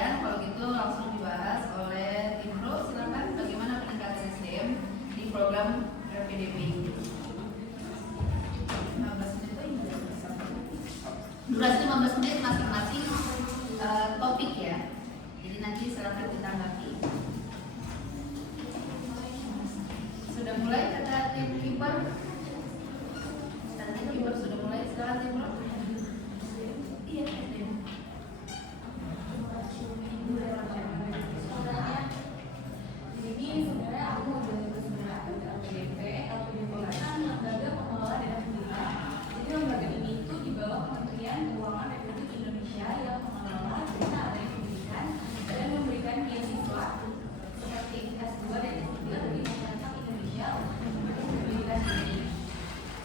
sekalian, kalau gitu langsung dibahas oleh tim Pro. Silakan bagaimana peningkatan SDM di program RPDP ini. 15 menit durasi 15 menit masing-masing topik ya. Jadi nanti silakan ditanggapi. Sudah mulai kata tim kiper. Tim kiper sudah mulai. Silakan tim Pro. Iya, jadi sebenarnya aku mau belajar sebenarnya LPDP kan lembaga pengelola dana pendidikan. Jadi lembaga ini itu di bawah Kementerian Keuangan Republik Indonesia yang mengelola dana pendidikan dan memberikan beasiswa seperti S2 dan S3 bagi masyarakat Indonesia untuk pendidikan tinggi.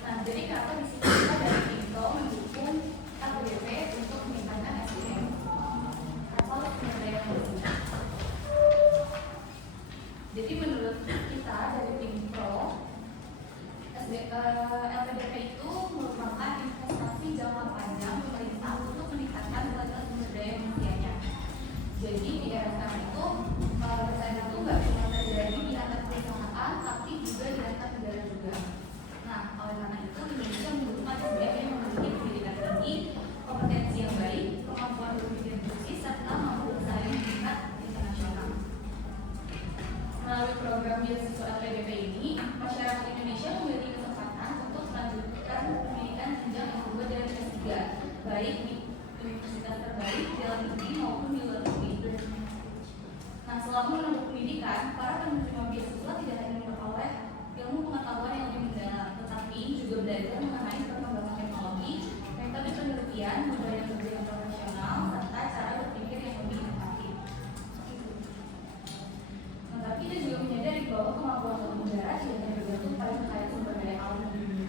Nah, jadi kata di sini kita dari Pinto mendukung LPDP untuk meningkatkan SDM atau sumber daya manusia. Jadi menurut kita dari tim Pro, LPDP itu merupakan investasi jangka panjang pemerintah untuk meningkatkan kualitas sumber daya manusianya. Jadi di era sekarang itu persaingan itu nggak cuma terjadi di antar perusahaan, tapi juga di antar negara juga. Nah, oleh karena itu Indonesia membutuhkan SDM yang memiliki pendidikan tinggi, kompetensi yang baik, kemampuan berpikir kritis, serta mampu bersaing di tingkat internasional. Melalui program beasiswa LPDP ini, masyarakat Indonesia memiliki kesempatan untuk melanjutkan pendidikan jenjang yang kedua dan S3, baik di universitas terbaik di dalam negeri maupun di luar negeri. Nah, selama menempuh pendidikan, para penerima beasiswa tidak hanya memperoleh ilmu pengetahuan yang lebih mendalam, tetapi juga belajar mengenai perkembangan teknologi, metode penelitian, budaya kerja yang profesional, serta cara berpikir yang lebih inovatif. Tapi kita juga menyadari bahwa kemampuan suatu negara tidak hanya bergantung pada kekayaan sumber daya alam dan bumi,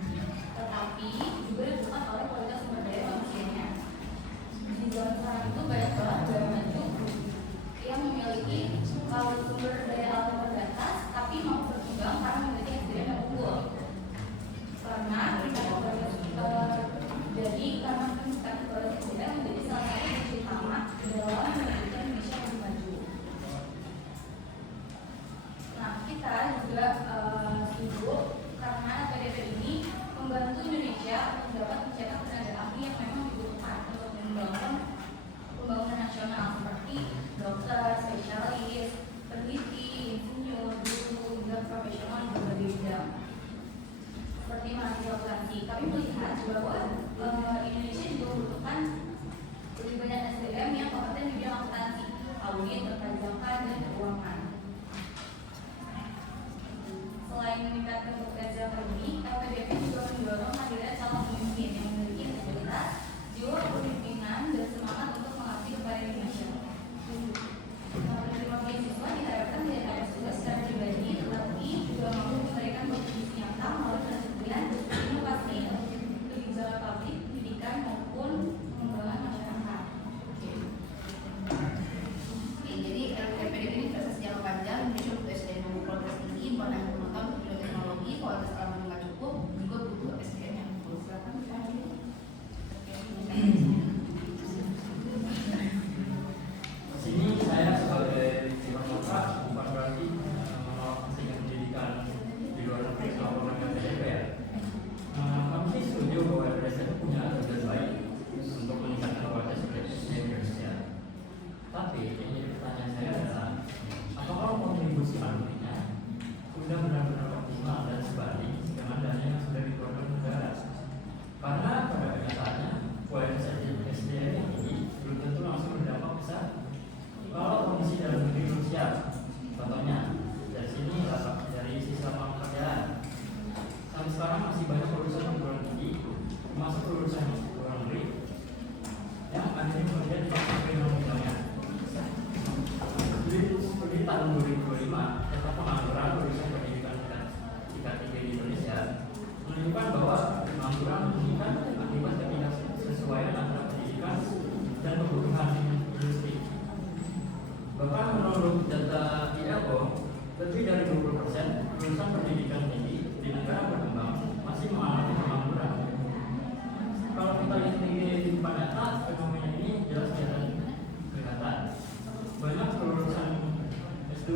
tetapi juga ditentukan oleh kualitas sumber daya manusianya. Di zaman sekarang itu banyak banget negara maju yang memiliki sumber daya alam terbatas, tapi mampu berkembang karena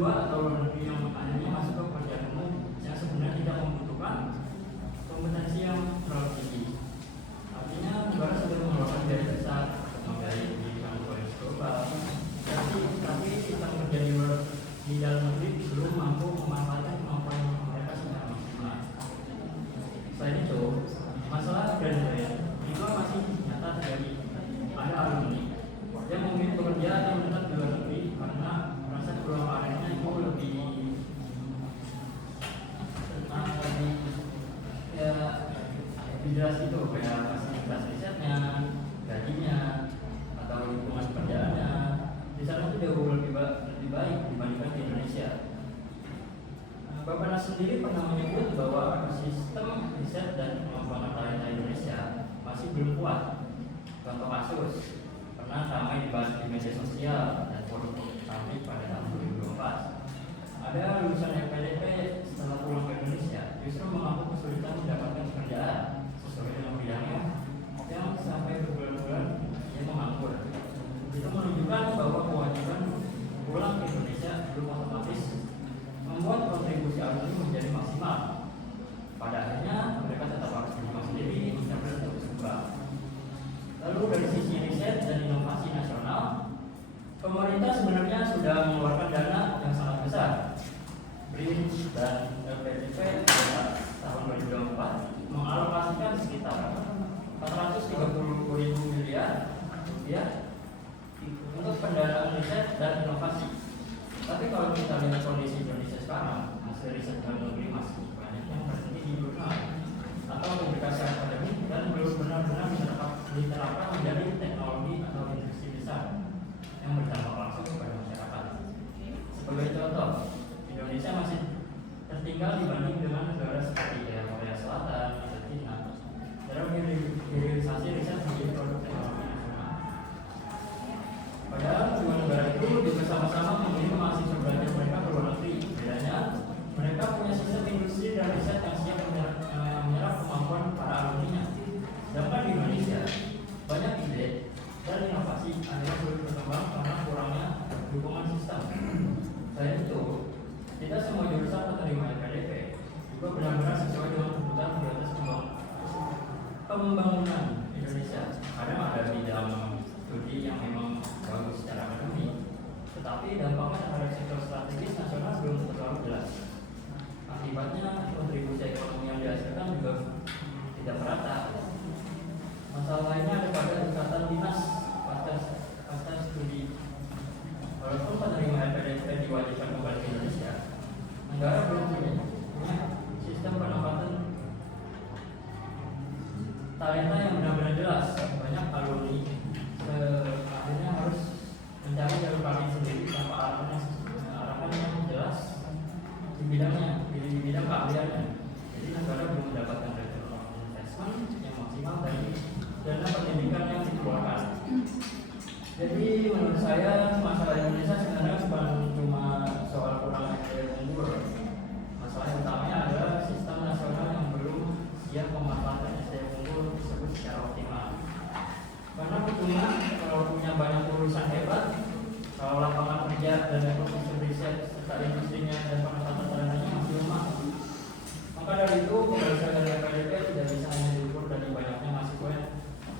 kedua, atau luar negeri yang akhirnya masuk ke pekerjaan umum yang sebenarnya tidak membutuhkan kompetensi yang terlalu tinggi. Artinya negara sudah mengeluarkan biaya besar untuk membiayai pendidikan kualitas global, tapi sistem kerja di dalam negeri belum mampu memanfaatkan kemampuan mereka secara maksimal. Selain itu, masalah graduate juga masih nyata terjadi. Ada alumni yang memilih bekerja atau menetap di luar negeri karena merasa peluang karirnya itu lebih jelas itu, kayak fasilitas risetnya, gajinya, atau lingkungan pekerjaannya di sana itu jauh lebih baik dibandingkan di Indonesia. Bapak Nas sendiri pernah menyebut bahwa sistem riset dan pengembangan talenta Indonesia masih belum kuat. Contoh kasus pernah ramai dibahas di media sosial dan forum kami pada tahun 2024. Ada lulusan FPDP setelah pulang ke Indonesia justru mengaku kesulitan mendapatkan pekerjaan sesuai dengan bidangnya, yang sampai berbulan-bulan ia menganggur. Itu menunjukkan bahwa kewajiban pulang ke Indonesia belum otomatis membuat kontribusi alumni menjadi maksimal. Pada akhirnya mereka tetap harus berjuang sendiri dan bersumbang. Lalu dari sisi riset dan inovasi nasional, pemerintah sebenarnya sudah mengeluarkan dana yang sangat besar. BRIN dan LPDP pada tahun 2024 mengalokasikan sekitar 430.000 miliar rupiah untuk pendanaan riset dan inovasi. Tapi kalau kita lihat kondisi Indonesia sekarang, hasil riset dalam negeri masih banyak yang berhenti di jurnal atau publikasi akademik dan belum benar-benar diterapkan menjadi teknologi atau industri besar yang berdampak langsung kepada masyarakat. Sebagai contoh, Indonesia masih tertinggal dibanding dengan negara seperti Korea Selatan atau China dalam hilirisasi riset menjadi produk teknologi nasional. Padahal kedua negara itu juga sama-sama mengirim mahasiswa belajar mereka ke luar negeri. Bedanya, mereka punya sistem industri dan riset yang siap menyerap kemampuan para alumninya. Sedangkan di Indonesia, banyak ide dan inovasi akhirnya sulit berkembang karena kurangnya dukungan sistem. Selain itu, tidak semua jurusan penerima LPDP juga benar-benar sesuai dengan kebutuhan prioritas pembangunan Indonesia. Kadang ada bidang studi yang memang bagus secara akademik, tetapi dampaknya terhadap sektor strategis nasional belum terlalu jelas. Akibatnya kontribusi ekonomi yang dihasilkan juga tidak merata. Masalah lainnya ada pada tingkatan dinas pasca studi. Walaupun penerima LPDP diwajibkan kembali ke Indonesia, negara belum punya sistem penempatan talenta yang benar-benar jelas. Banyak alumni akhirnya harus mencari jalur karir sendiri tanpa arahan yang jelas di bidang keahliannya. Jadi negara belum mendapatkan return on investment yang maksimal dari dana pendidikan yang dikeluarkan. Jadi menurut saya masalah Indonesia sebenarnya bukan cuma soal kurang SDM unggul. Masalah utamanya adalah sistem nasional yang belum siap memanfaatkan SDM unggul tersebut secara optimal. Karena percuma kalau punya banyak urusan hebat, kalau lapangan kerja dan ekosistem riset serta industrinya dan penempatan talentanya masih lemah. Maka dari itu, pembelajaran dari LPDP tidak bisa hanya diukur dari banyaknya mahasiswa yang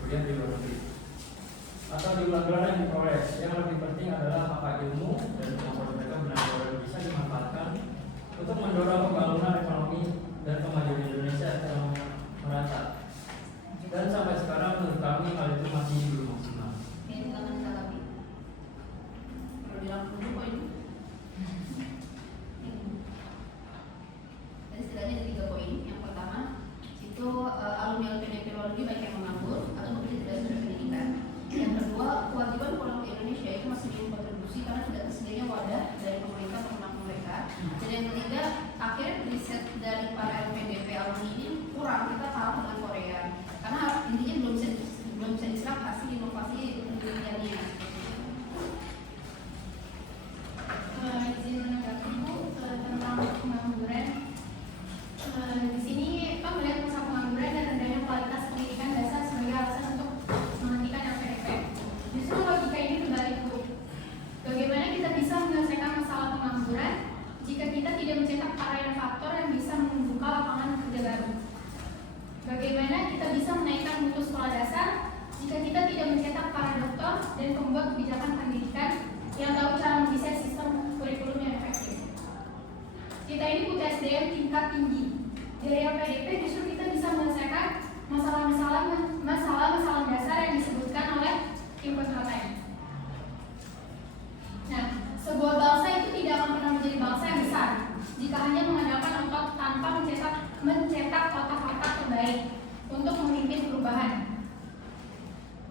kuliah di luar negeri atau jumlah gelar yang diperoleh. Yang lebih penting adalah apakah ilmu dan kemampuan mereka benar-benar bisa dimanfaatkan untuk mendorong pembangunan ekonomi dan kemajuan Indonesia yang merata. Dan sampai sekarang menurut kami hal itu masih belum maksimal. Ini silakan ditanggapi. Kalau dirangkum dulu poin. Jadi setidaknya ada 3 poin. Yang pertama itu alumni LPDP luar negeri baik yang menganggur atau bekerja tidak sesuai pendidikan. Yang kedua, kewajiban pulang ke Indonesia itu masih ingin kontribusi karena tidak tersedianya wadah dari pemerintah untuk menampung mereka. Dan yang ketiga, akhirnya riset dari para LPDP alumni ini kurang, kita kalah dengan Korea. Karena intinya belum bisa diserap hasil inovasi penelitiannya. Izin menanggapi Bu tentang pengangguran. Di sini kan melihat masa pengangguran dan rendahnya kualitas pendidikan dasar sebagai alasan untuk menghentikan LPDP. Justru logika ini berbalik Bu. Bagaimana kita bisa menyelesaikan masalah pengangguran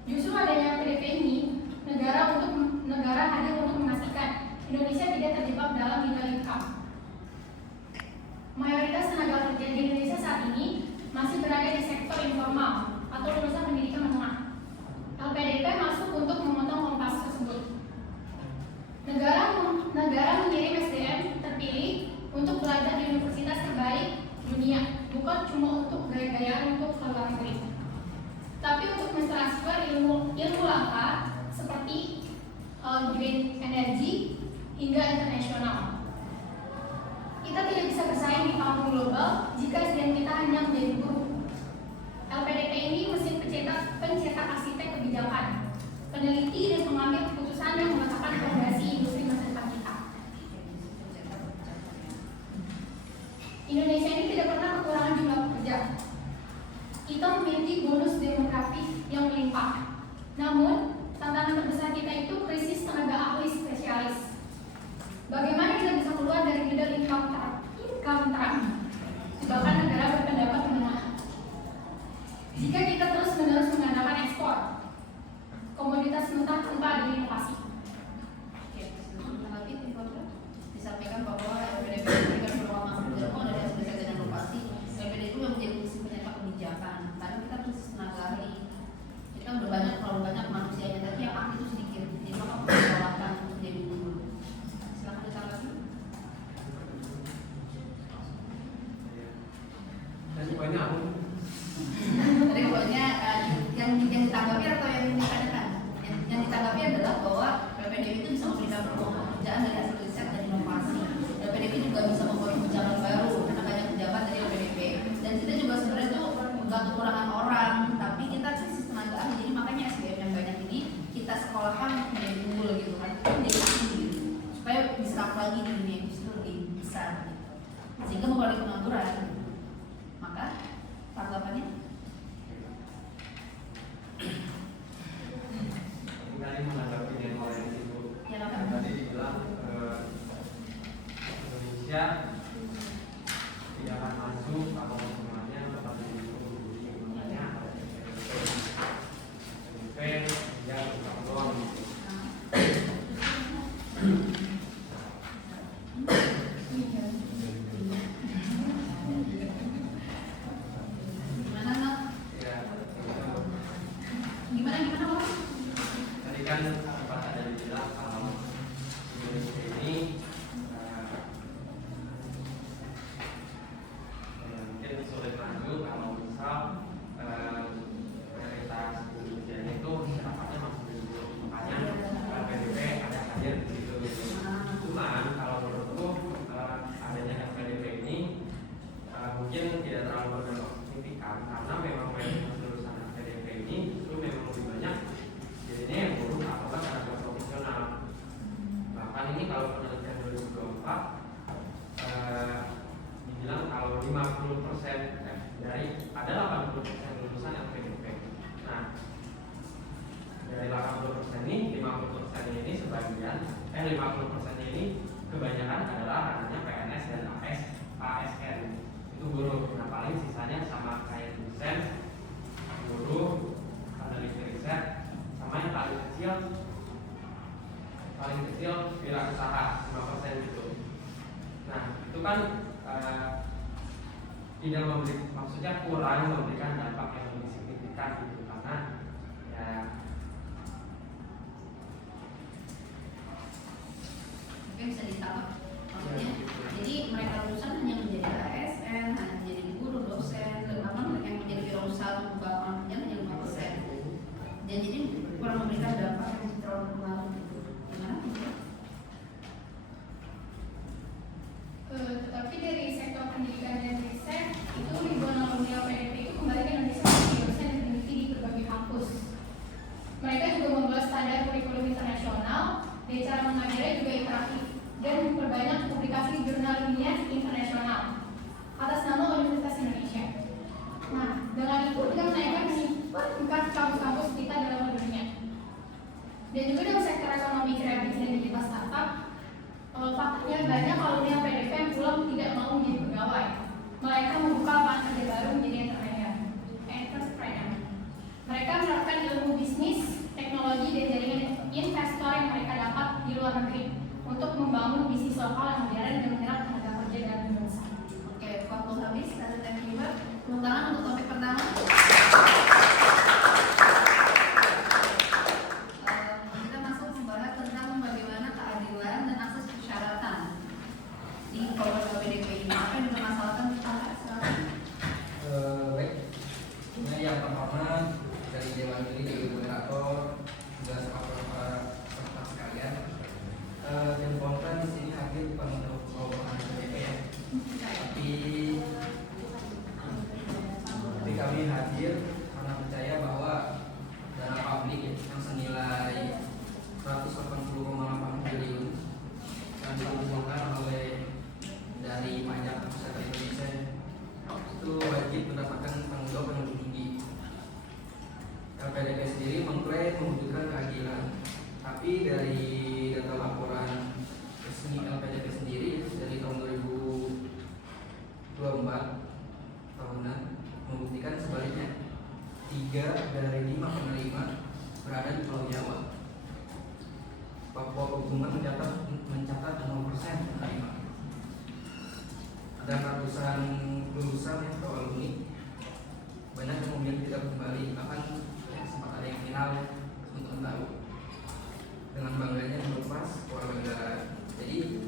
Justru adanya PDP ini, negara hadir untuk memastikan Indonesia tidak terjebak dalam middle income. Mayoritas tenaga kerja di Indonesia saat ini masih berada di sektor informal atau lulusan pendidikan menengah. LPDP masuk untuk memotong ongkos tersebut. Negara mengirim SDM terpilih untuk belajar di universitas terbaik dunia, bukan cuma untuk gaya-gayaan untuk ke luar negeri, tapi untuk mentransfer ilmu langka seperti green energy hingga internasional. Kita tidak bisa bersaing di panggung global jika SDM kita hanya menjadi guru. LPDP ini mesin pencetak arsitek kebijakan, peneliti dan pengambil keputusan yang meletakkan fondasi industri masa depan kita. Indonesia ini tidak pernah kekurangan jumlah pekerja. Kita memiliki bonus demografi yang melimpah. Namun, tantangan terbesar kita itu krisis tenaga ahli spesialis. Bagaimana kita bisa keluar dari middle income trap, jebakan negara berpendapat menengah? Jika kita terus-menerus mengandalkan ekspor komoditas mentah tanpa adanya inovasi. Disampaikan bahwa LPDP memberikan peluang masuk kerja dari hasil riset dan inovasi. LPDP itu yang menjadi fungsi pencetak kebijakan. Karena kita krisis tenaga ahli, kita udah terlalu banyak manusianya, tapi yang ahli itu sedikit. Jadi maka perlu disalahkan untuk menjadi guru. Silakan ditanggapi. Poinnya apa? Tadi pokoknya yang ditanggapi atau yang ditanyakan? Yang ditanggapi adalah bahwa LPDP itu bisa memberikan peluang pekerjaan dari hasil riset dan inovasi. LPDP juga bisa membuat kebijakan baru karena banyak pejabat dari LPDP. Dan kita juga sebenarnya itu nggak kekurangan orang, tapi kita krisis tenaga ahli. Jadi makanya SDM yang banyak ini kita sekolahkan menjadi unggul gitu kan, menjadi tinggi supaya diserap lagi di dunia industri lebih besar, sehingga mengurangi pengangguran. Maka tanggapannya? Tadi menanggapi yang oleh Ibu. Ya, apa? Tadi dibilang Indonesia tidak akan masuk kalau semuanya tetap di makanya PDP ya tetap doang. Gimana Nak? Ya, Gimana Om? tadi kan sempat ada dibilang kalau Indonesia ini mungkin sulit maju kalau misal mayoritas Indonesia itu pendapatnya masih dulu, makanya LPDP ada hadir di situ. Cuman kalau menurutku adanya LPDP ini mungkin tidak terlalu berdampak signifikan karena memang mayoritas lulusan LPDP ini itu memang lebih banyak jadinya yang guru atau tenaga profesional. Bahkan ini kalau penelitian 2024 dibilang kalau 50% dari ada 80% lulusan LPDP. Nah, dari 80% ini 50% ini sebagian 50% ini kebanyakan adalah ranahnya PNS dan ASN. Itu guru. Nah, paling sisanya sama kayak dosen, guru, peneliti riset, sama yang paling kecil wirausaha 5% gitu. Nah, itu kan tidak maksudnya kurang memberikan dampak yang lebih signifikan gitu karena ya Mungkin bisa ditangkap maksudnya. Jadi mereka lulusan hanya menjadi ASN, hanya menjadi guru, dosen, dan bahkan yang menjadi wirausaha atau membuka lapangan pekerjaan hanya 5%. Dan jadi kurang memberikan dampak yang terlalu berpengaruh gitu. Gimana? Tetapi dari sektor pendidikan dan riset itu ribuan alumni LPDP itu kembali ke Indonesia sebagai dosen dan peneliti di berbagai kampus. Mereka juga membuat standar kurikulum internasional dan cara mengajarnya juga interaktif dan memperbanyak publikasi jurnal ilmiah internasional atas nama Universitas Indonesia. Nah, dengan itu kita menaikkan tingkat kampus-kampus kita dalam dunia. Dan juga dalam sektor ekonomi kreatif dan digital startup, faktanya banyak alumni LPDP yang pulang tidak mau menjadi pegawai. Mereka membuka lapangan kerja baru menjadi entrepreneur. Mereka menerapkan ilmu bisnis luar negeri untuk membangun bisnis lokal yang modern dan menyerap tenaga kerja dengan bangsa. Oke, waktu habis, ada time juga. Tepuk tangan untuk topik pertama. Kita masuk membahas tentang bagaimana keadilan dan akses persyaratan di program LPDP ini. Apa yang dipermasalahkan? Silakan. Baik, nah, yang pertama dari Dewan Juri dari moderator juga sama para peserta sekalian, tim kontra di sini hadir bukan untuk perubahan LPDP ya, tapi kami hadir karena percaya bahwa dana publik yang senilai 180,8 triliun yang dikumpulkan oleh dari pajak masyarakat Indonesia itu wajib mendapatkan tanggung jawab yang lebih tinggi. LPDP sendiri mengklaim mewujudkan keadilan, tapi dari data laporan resmi LPDP sendiri dari tahun 2024 tahunan membuktikan sebaliknya 3 dari 5 penerima berada di Pulau Jawa. Papua Pegunungan mencatat 0% penerima. Dan ratusan lulusan atau alumni banyak yang memilih tidak kembali, bahkan sempat ada yang final untuk tahu dengan bangganya melepas warga negara. Jadi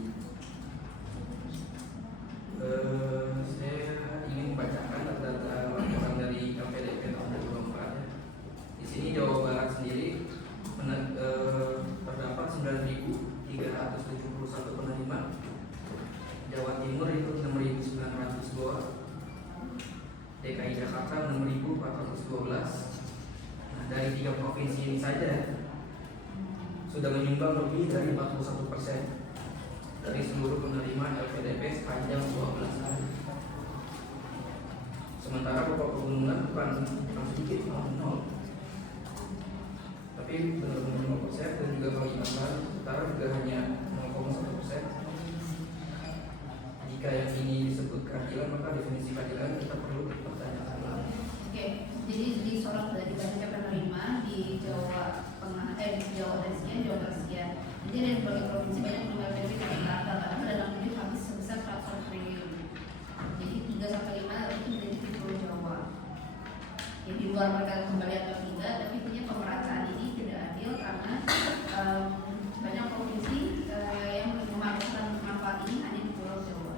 saya ingin membacakan data laporan dari LPDP tahun 2024. Di sini Jawa Barat sendiri terdapat 9.371 penerima. Jawa Timur itu 6.902, DKI Jakarta 6.412. Nah, dari 3 provinsi ini saja sudah menyumbang lebih dari 41% dari seluruh penerima LPDP sepanjang 12 hari. Sementara Papua Pegunungan bukan sedikit, 0, tapi benar-benar 0%, dan juga Kalimantan Utara juga hanya 0,1%. Jika yang ini disebut keadilan, maka definisi keadilan kita perlu dipertanyakan lagi. Oke, jadi disorot dari banyaknya penerima di Jawa Tengah, di Jawa dan sekian, Jawa Tengah sekian. Jadi dari berbagai provinsi banyak penerima LPDP dari rata-rata dalam hidup habis sebesar 100 triliun. Jadi 3-5 itu menjadi di Pulau Jawa. Ya, di luar mereka kembali atau tidak, tapi intinya pemerataan ini tidak adil karena banyak provinsi yang memanfaatkan manfaat ini hanya di Pulau Jawa.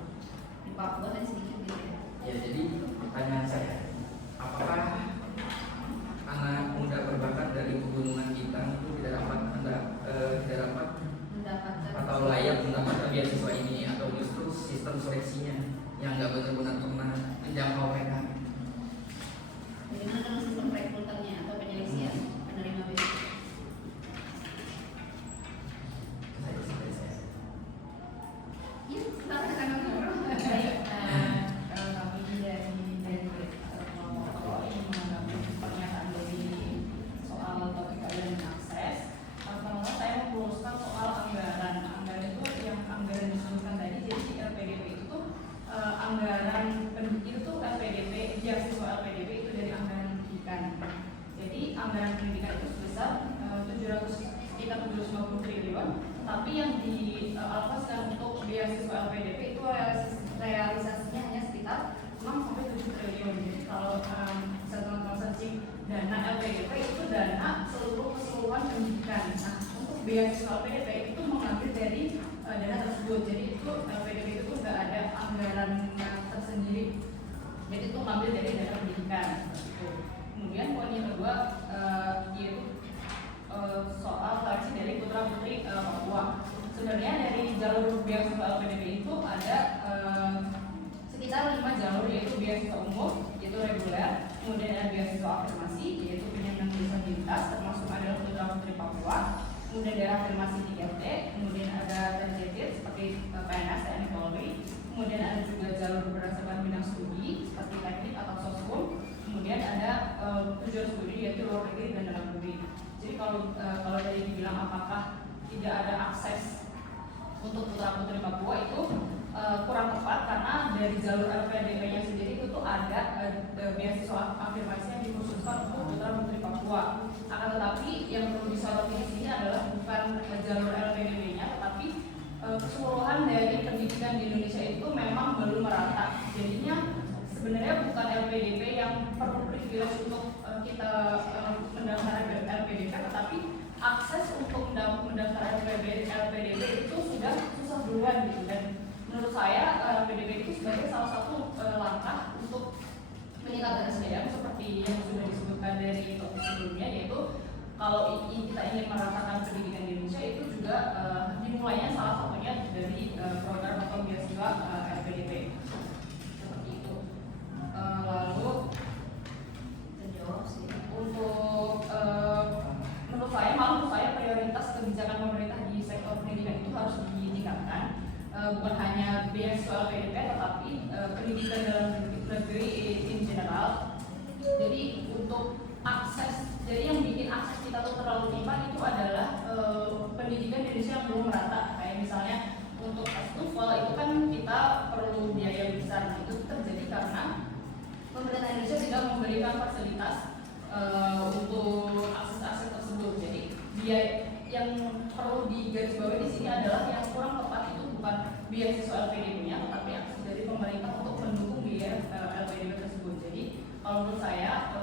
Di Papua tadi sedikit gitu ya. Ya, jadi pertanyaan saya, apakah anak muda berbakat dari pegunungan Bintang itu tidak dapat Mendapatkan atau layak mendapatkan beasiswa ini, atau justru sistem seleksinya yang nggak benar-benar pernah menjangkau mereka? bagaimana dengan sistem rekrutannya atau penyeleksian penerima beasiswa? Saya. Ya, silakan akan ngobrol. Baik, kalau kami dari kelompok ini menanggapi pernyataan dari soal topik keadilan dan akses. Pertama saya mau meluruskan soal anggaran. Anggaran itu yang anggaran disebutkan tadi. Jadi LPDP itu tuh anggaran itu tuh LPDP, beasiswa LPDP itu dari anggaran pendidikan. Jadi anggaran pendidikan itu sebesar sekitar 750 triliun. Tapi yang dialokasikan untuk beasiswa LPDP itu realisasinya hanya sekitar 6-7 triliun. Jadi kalau bisa teman-teman searching dana LPDP itu dana keseluruhan pendidikan. Nah, untuk beasiswa LPDP itu mengambil dari dana tersebut. Jadi itu LPDP itu nggak ada anggaran tersendiri. Jadi itu mengambil dari dana pendidikan. Kemudian poin yang kedua yaitu soal seleksi dari putra putri Papua. Sebenarnya dari jalur beasiswa LPDP itu ada sekitar 5 jalur, yaitu beasiswa umum, yaitu reguler, kemudian ada beasiswa afirmasi, yaitu penyandang disabilitas, termasuk adalah putra putri Papua, kemudian ada afirmasi 3T, kemudian ada targeted seperti PNS, TNI, Polri, kemudian ada juga jalur berdasarkan bidang studi seperti teknik atau sosum, kemudian ada tujuan studi yaitu luar negeri dan dalam negeri. Jadi kalau tadi dibilang apakah tidak ada akses untuk putra putri Papua itu kurang tepat, karena dari jalur LPDP-nya sendiri itu tuh ada beasiswa afirmasi yang dikhususkan untuk putra putri Papua. Akan tetapi yang perlu disoroti di sini adalah bukan jalur LPDP-nya, keseluruhan dari pendidikan di Indonesia itu memang belum merata. Jadinya sebenarnya bukan LPDP yang perlu privilege untuk kita mendaftar LPDP, tetapi akses untuk mendaftar LPDP itu sudah susah duluan gitu. Dan menurut saya LPDP itu sebagai salah satu langkah untuk meningkatkan SDM seperti yang sudah disebutkan dari topik sebelumnya, yaitu kalau kita ingin meratakan pendidikan di Indonesia itu juga dimulainya salah satunya dari program atau beasiswa LPDP seperti itu. Lalu Terjawab sih. untuk menurut saya prioritas kebijakan pemerintah di sektor pendidikan itu harus ditingkatkan, bukan hanya beasiswa LPDP tetapi pendidikan dalam negeri in general. Jadi untuk akses, jadi yang bikin akses kita tuh terlalu timpang itu adalah pendidikan Indonesia yang belum merata. Kayak misalnya untuk TOEFL itu kan kita perlu biaya besar. Nah, itu terjadi karena pemerintah Indonesia tidak memberikan fasilitas untuk akses tersebut. Jadi biaya yang perlu digarisbawahi di sini adalah yang kurang tepat itu bukan beasiswa LPDP-nya, tetapi akses dari pemerintah untuk mendukung biaya LPDP tersebut. Jadi kalau menurut saya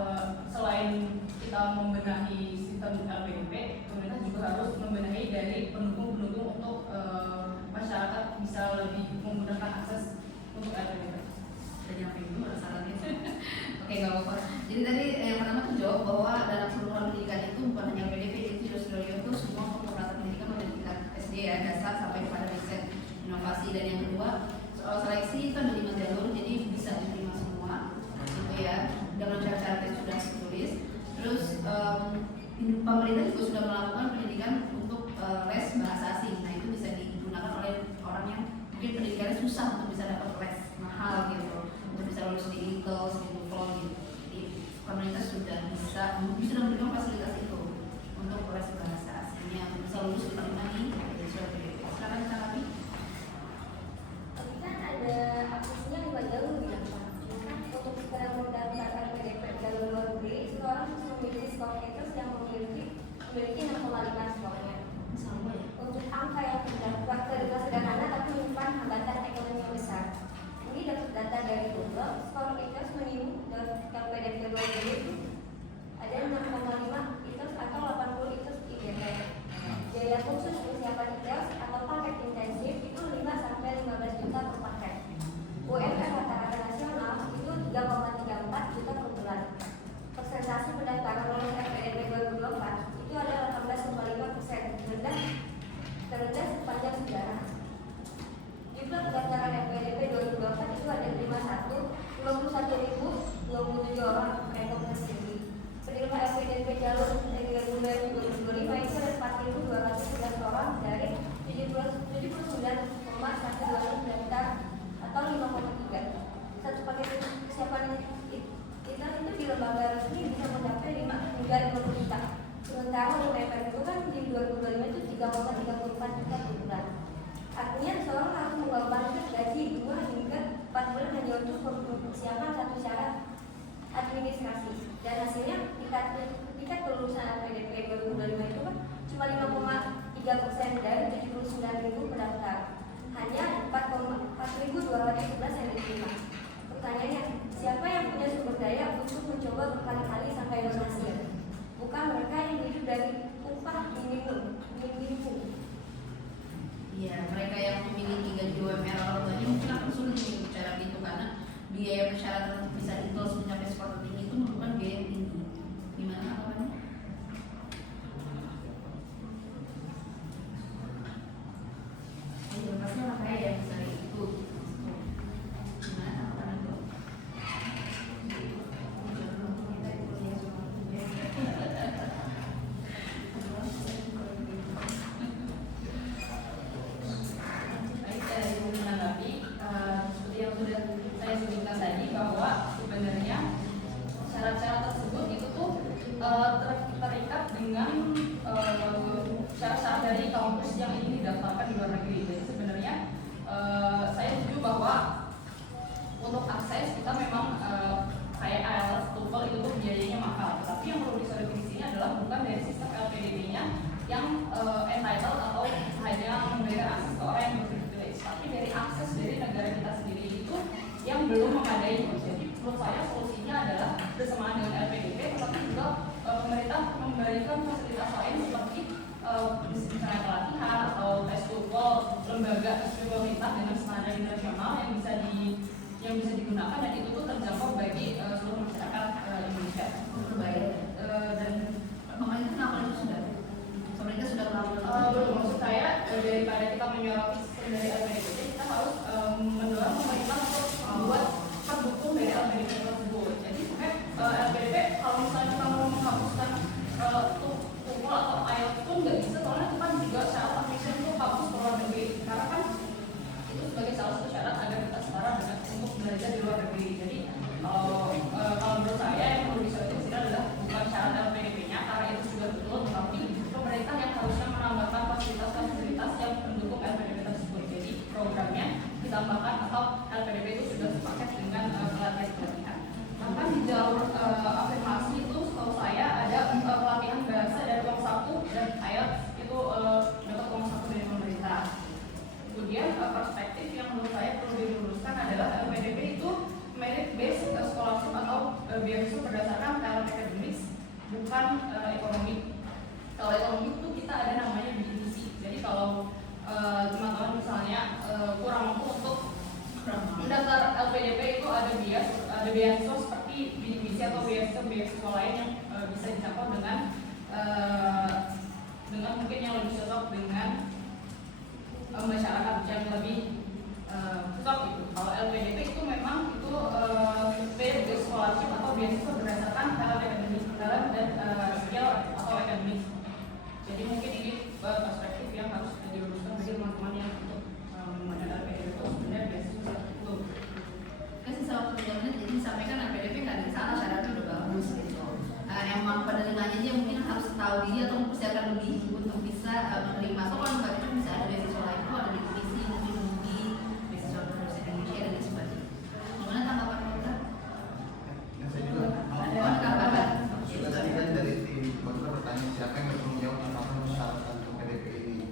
selain kita membenahi sistem LPDP, pemerintah juga harus membenahi dari pendukung-pendukung untuk masyarakat bisa lebih memudahkan akses untuk LPDP. Jadi apa itu masalahnya? Oke, nggak apa-apa. Jadi tadi yang pertama terjawab bahwa dalam keseluruhan pendidikan itu bukan hanya PDP, itu itu semua pemerintah pendidikan mendidikan SD ya, dasar sampai kepada riset, inovasi. Dan yang kedua soal seleksi itu ada 5 jalur, jadi bisa diterima semua, gitu ya, dengan syarat-syarat yang sudah ditulis. Terus pemerintah juga sudah melakukan pendidikan untuk les bahasa asing. Nah itu bisa digunakan oleh orang yang mungkin pendidikannya susah untuk bisa dapat les mahal gitu, untuk bisa lulus di IELTS, di TOEFL gitu. Jadi pemerintah sudah memberikan fasilitas itu untuk les bahasa asingnya, untuk bisa lulus diterima di PDP. Sekarang kita lagi. Tapi kan ada aksesnya 5 jalur ya Pak. Kan untuk kita mendaftar PDP jalur luar negeri, seorang harus memiliki skor IELTS yang memiliki 6,5 skornya. Sama ya. Untuk angka yang terdaftar terdengar sederhana tapi menyimpan hambatan ekonomi yang besar. Ini dapat data dari Google, skor IELTS minimum daftar PDP luar negeri itu ada 6,5 IELTS atau 80 IELTS IGP. Biaya khusus persiapan IELTS atau paket intensif itu 5-15 juta per paket. UMR rata-rata nasional itu 3,34 juta per bulan. Persentase pendaftaran lolos LPDP 2024 itu ada 18,5%, terendah sepanjang sejarah. Jumlah pendaftaran LPDP 2024 itu ada 21.027 orang rekomendasi tinggi. Penerima LPDP jalur reguler 2025 itu ada 4.211 orang dari 79,126 daftar atau 5,3. Satu paket persiapan itu di lembaga resmi bisa mencapai 5 hingga 50 juta. Sementara UMR itu kan di 2025 itu 3,34 juta per bulan. Artinya seorang harus mengorbankan gaji 2 hingga 4 bulan hanya untuk persiapan satu syarat administrasi. Dan hasilnya tingkat kelulusan LPDP 2025 itu kan cuma 5,3% dari 79.000 pendaftar. Hanya 4.211 yang diterima. Pertanyaannya, siapa yang punya sumber daya untuk mencoba berkali-kali sampai berhasil? Bukan mereka yang hidup dari upah minimum. Iya, mereka yang memiliki gaji UMR orang tuanya mungkin akan sulit untuk bicara itu karena biaya persyaratan untuk bisa IELTS mencapai skor tertinggi itu merupakan biaya yang tinggi. Gimana anggapannya? Ya, pasti orang kaya yang bisa itu. Gimana anggapan itu? Baik, saya menanggapi seperti yang sudah saya sebutkan tadi bahwa sebenarnya syarat-syarat tersebut itu tuh terikat dengan syarat-syarat dari kampus yang ingin didaftarkan di luar negeri. Jadi sebenarnya saya setuju bahwa untuk akses kita memang kayak IELTS, TOEFL itu tuh biayanya mahal. Tapi yang perlu disoroti di sini adalah bukan dari sistem LPDP-nya yang entitled atau hanya memberikan akses ke orang yang digunakan dan itu tuh terjangkau bagi seluruh masyarakat Indonesia. Berbayar. Dan Pemerintah kenapa itu sudah? Pemerintah sudah melakukan belum, maksud saya daripada kita menyoroti sistem dari LPDP, kita harus mendorong pemerintah untuk membuat pendukung dari LPDP tersebut. Jadi sebenarnya LPDP kalau misalnya kita mau menghapuskan TOEFL atau IELTS pun nggak bisa, soalnya itu kan juga syarat admission itu hapus ke luar negeri, karena kan itu sebagai salah satu syarat agar kita setara dengan untuk belajar di luar negeri. Jadi kalau menurut saya yang perlu disoroti di sini adalah bukan syarat LPDP-nya, karena itu sudah betul, tetapi pemerintah yang harusnya menambahkan fasilitas-fasilitas yang mendukung LPDP tersebut. Jadi programnya ditambahkan atau LPDP itu sudah sepaket dengan pelatihan-pelatihan. Bahkan di jalur afirmasi itu setahu saya ada pelatihan bahasa dari uang saku dan IELTS itu dapat uang saku dari pemerintah. Kemudian perspektif yang menurut saya perlu diluruskan adalah LPDP itu merit based scholarship atau beasiswa berdasarkan talent academics, bukan ekonomi. Kalau ekonomi itu kita ada namanya divisi. Jadi kalau teman-teman misalnya kurang mampu untuk mendaftar LPDP itu ada beasiswa seperti divisi atau beasiswa lain yang bisa dicapai dengan mungkin yang lebih cocok dengan masyarakat yang lebih cocok itu. Kalau LPDP itu memang itu paid scholarship atau beasiswa berdasarkan talent dan skill atau akademik. Jadi mungkin ini perspektif yang harus diluruskan bagi teman-teman yang untuk memandang LPDP itu sebenarnya beasiswa seperti itu. Kan sisa waktu 3 menit jadi disampaikan LPDP nggak ada salah, syaratnya udah bagus gitu. Emang penerimanya aja mungkin harus tahu diri atau mempersiapkan lebih untuk bisa menerima. So kalau nggak itu bisa ada beasiswa lain itu ada divisi, mungkin di beasiswa Universitas Indonesia dan lain sebagainya. Gimana tanggapan kita? Saya juga Ada tambahan? sudah tadi kan dari tim kontrol bertanya siapa yang bertanggung jawab apakah mensyaratkan untuk PDP ini.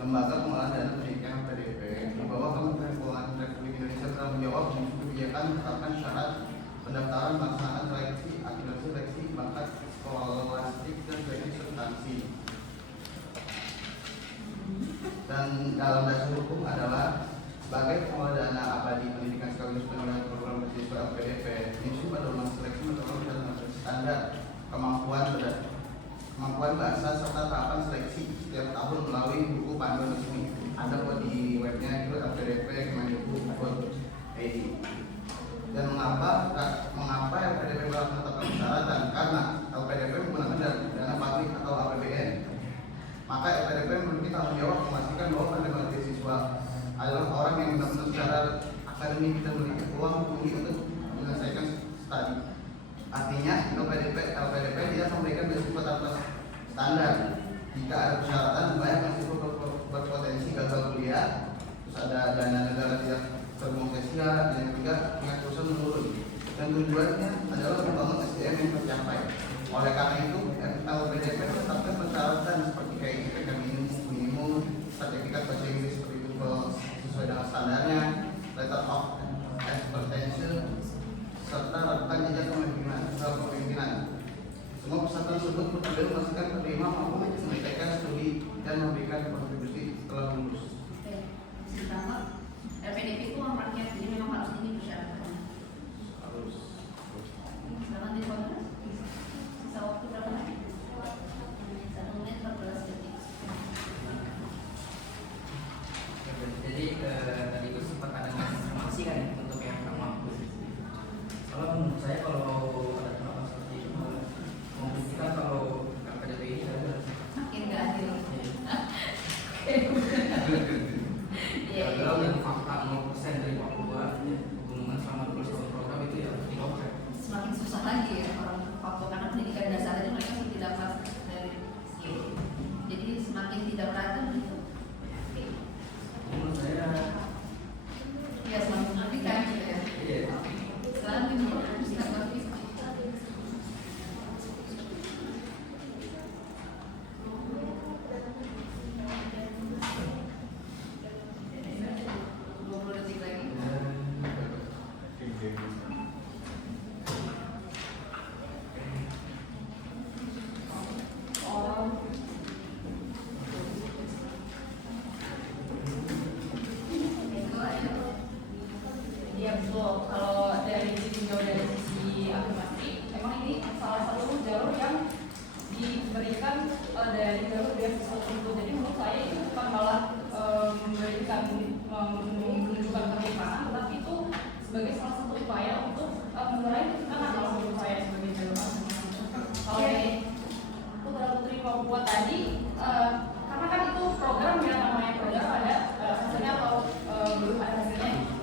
Lembaga Pengelolaan Dana Pendidikan PDP di bawah Kementerian Keuangan Republik Indonesia telah menjawab kebijakan menetapkan syarat pendaftaran pelaksanaan seleksi, akreditasi seleksi, bakat, skolastik dan seleksi substansi. Dan dalam dasar hukum adalah sebagai pengelola dana abadi pendidikan sekaligus penyelenggaraan program beasiswa LPDP, Indonesia pada lembaga seleksi menetapkan standar kemampuan bahasa serta tahapan seleksi setiap tahun melalui buku panduan resmi. Ada kok di webnya itu LPDP Kemendikbud.id. Dan mengapa LPDP menetapkan persyaratan? Karena LPDP menggunakan dana publik atau APBN. Maka LPDP memiliki tanggung jawab memastikan bahwa penerima beasiswa adalah orang yang benar-benar secara akademik dan memiliki peluang tinggi untuk menyelesaikan studi. Artinya LPDP tidak memberikan beasiswa tanpa standar. Jika ada persyaratan, banyak mahasiswa berpotensi gagal kuliah, terus ada dana negara tidak termonetisasi, dan ketiga tingkat perusahaan menurun. Dan tujuannya adalah membangun SDM yang tercapai. Oleh karena itu, LPDP menetapkan persyaratan seperti kayak IPK minimum, sertifikat bahasa Inggris seperti itu sesuai dengan standarnya, letter of expertise, beasiswa tersebut. Jadi menurut saya itu bukan malah memberikan menunjukkan ketimpangan, tetapi itu sebagai salah satu upaya untuk mengurangi ketimpangan kalau menurut saya sebagai jalur alternatif. Kalau dari Putra Putri Papua tadi, karena kan itu program yang namanya program ada hasilnya atau belum ada hasilnya.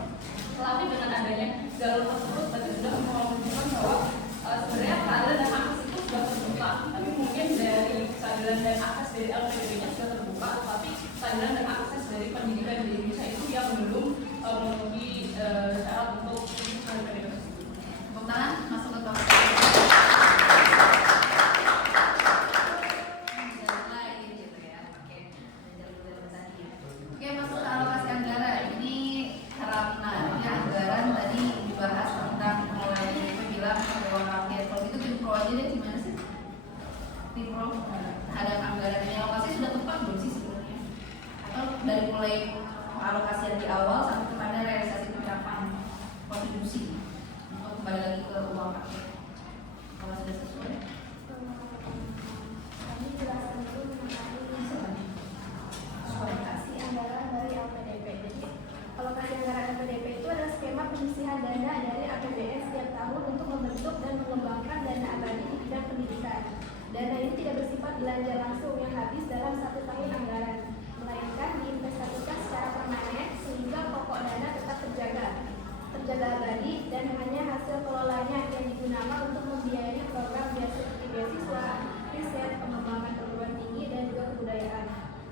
Tetapi dengan adanya jalur tersebut tadi sudah menunjukkan bahwa sebenarnya keadilan dan akses itu sudah terbuka, tapi mungkin dari keadilan dan akses dari LPDP-nya sudah terbuka, tapi keadilan dan akses dari pendidikan di Indonesia itu yang belum memenuhi syarat untuk LPDP tersebut. Tepuk tangan, masuk ke topik. Oke, masuk ke alokasi anggaran. Ini karena ini anggaran tadi dibahas tentang mulai bilang uang rakyat. Kalau itu tim pro aja deh, gimana sih? Tim pro ada anggaran ini alokasi sudah tepat belum sih sebenarnya? Atau dari mulai alokasi di awal sampai kepada realisasi pencapaian kontribusi untuk kembali lagi ke uang rakyat? Kalau sudah sesuai? Kami jelaskan dulu mengenai alokasi anggaran dari LPDP. Jadi alokasi anggaran LPDP itu adalah skema penyisihan dana dari APBN setiap tahun untuk membentuk dan mengembangkan dana abadi di bidang pendidikan. Dana ini tidak bersifat belanja langsung yang habis dalam satu tahun anggaran, melainkan diinvestasikan secara permanen sehingga pokok dana tetap terjaga abadi dan hanya hasil kelolanya yang digunakan untuk membiayai program seperti beasiswa, riset, pengembangan perguruan tinggi dan juga kebudayaan.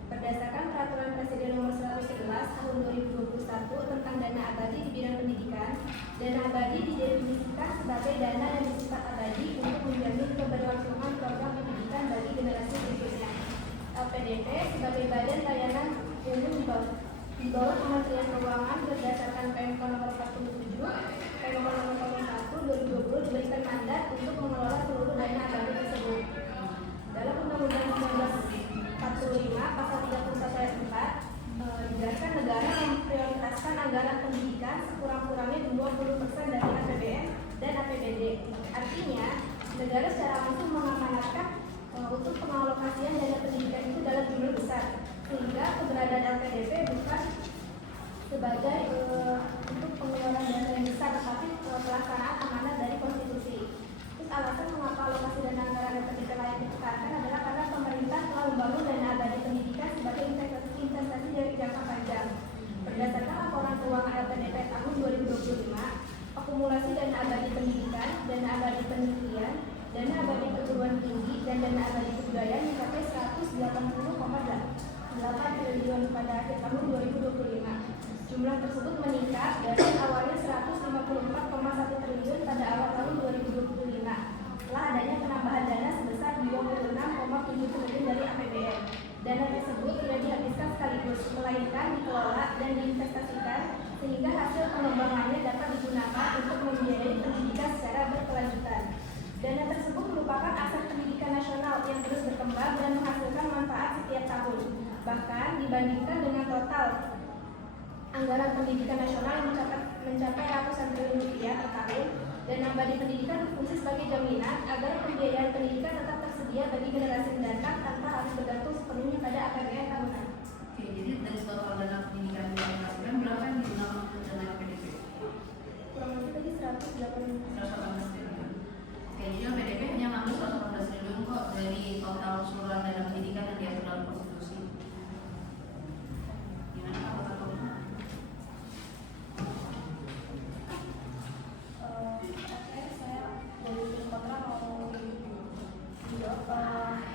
Berdasarkan Peraturan Presiden Nomor 111 Tahun 2021 tentang dana abadi di bidang pendidikan, dana abadi didefinisikan sebagai dana yang bersifat abadi untuk menjamin keberlangsungan program pendidikan bagi generasi berikutnya. LPDP sebagai badan layanan umum di bawah Kementerian Keuangan berdasarkan PMK Nomor 47, PMK Nomor 1 2020 diberikan mandat untuk mengelola seluruh dana abadi tersebut. Dalam Undang-Undang 1945 Pasal 31 ayat 4 dijelaskan negara memprioritaskan anggaran pendidikan sekurang-kurangnya 20% dari APBN dan APBD. Artinya, negara secara langsung mengamanatkan untuk pengalokasian dana pendidikan itu dalam jumlah besar, sehingga keberadaan LPDP bukan sebagai untuk pengeluaran dana yang besar, tetapi pelaksanaan amanat dari konstitusi. Terus alasan mengapa alokasi dana anggaran LPDP layak ditekankan adalah karena pemerintah telah membangun dana abadi pendidikan sebagai investasi dari jangka panjang. Berdasarkan laporan keuangan LPDP tahun 2025, akumulasi dana abadi pendidikan, dana abadi penelitian, dana abadi perguruan tinggi, dan dana abadi kebudayaan mencapai 180,8 triliun pada akhir tahun 2025. Jumlah tersebut meningkat dari awalnya 154,1 triliun pada awal tahun 2025 setelah adanya penambahan dana sebesar 26,7 triliun dari APBN. Dana tersebut tidak dihabiskan sekaligus, melainkan dikelola dan diinvestasikan sehingga hasil pengembangannya dapat digunakan untuk membiayai pendidikan secara berkelanjutan. Dana tersebut merupakan aset pendidikan nasional yang terus berkembang dan menghasilkan manfaat setiap tahun. Bahkan dibandingkan dengan total anggaran pendidikan nasional yang mencapai ratusan triliun rupiah per tahun, dana abadi pendidikan berfungsi sebagai jaminan agar pembiayaan pendidikan tetap tersedia bagi generasi mendatang tanpa harus bergantung sepenuhnya pada APBN tahunan. Oke, jadi dari total dana pendidikan yang dialokasikan berapa yang digunakan untuk dana LPDP? Kurang lebih tadi 118 triliun. Oke, jadi LPDP hanya ngambil 118 triliun kok dari total keseluruhan dana pendidikan yang diatur dalam konstitusi. Gimana Pak?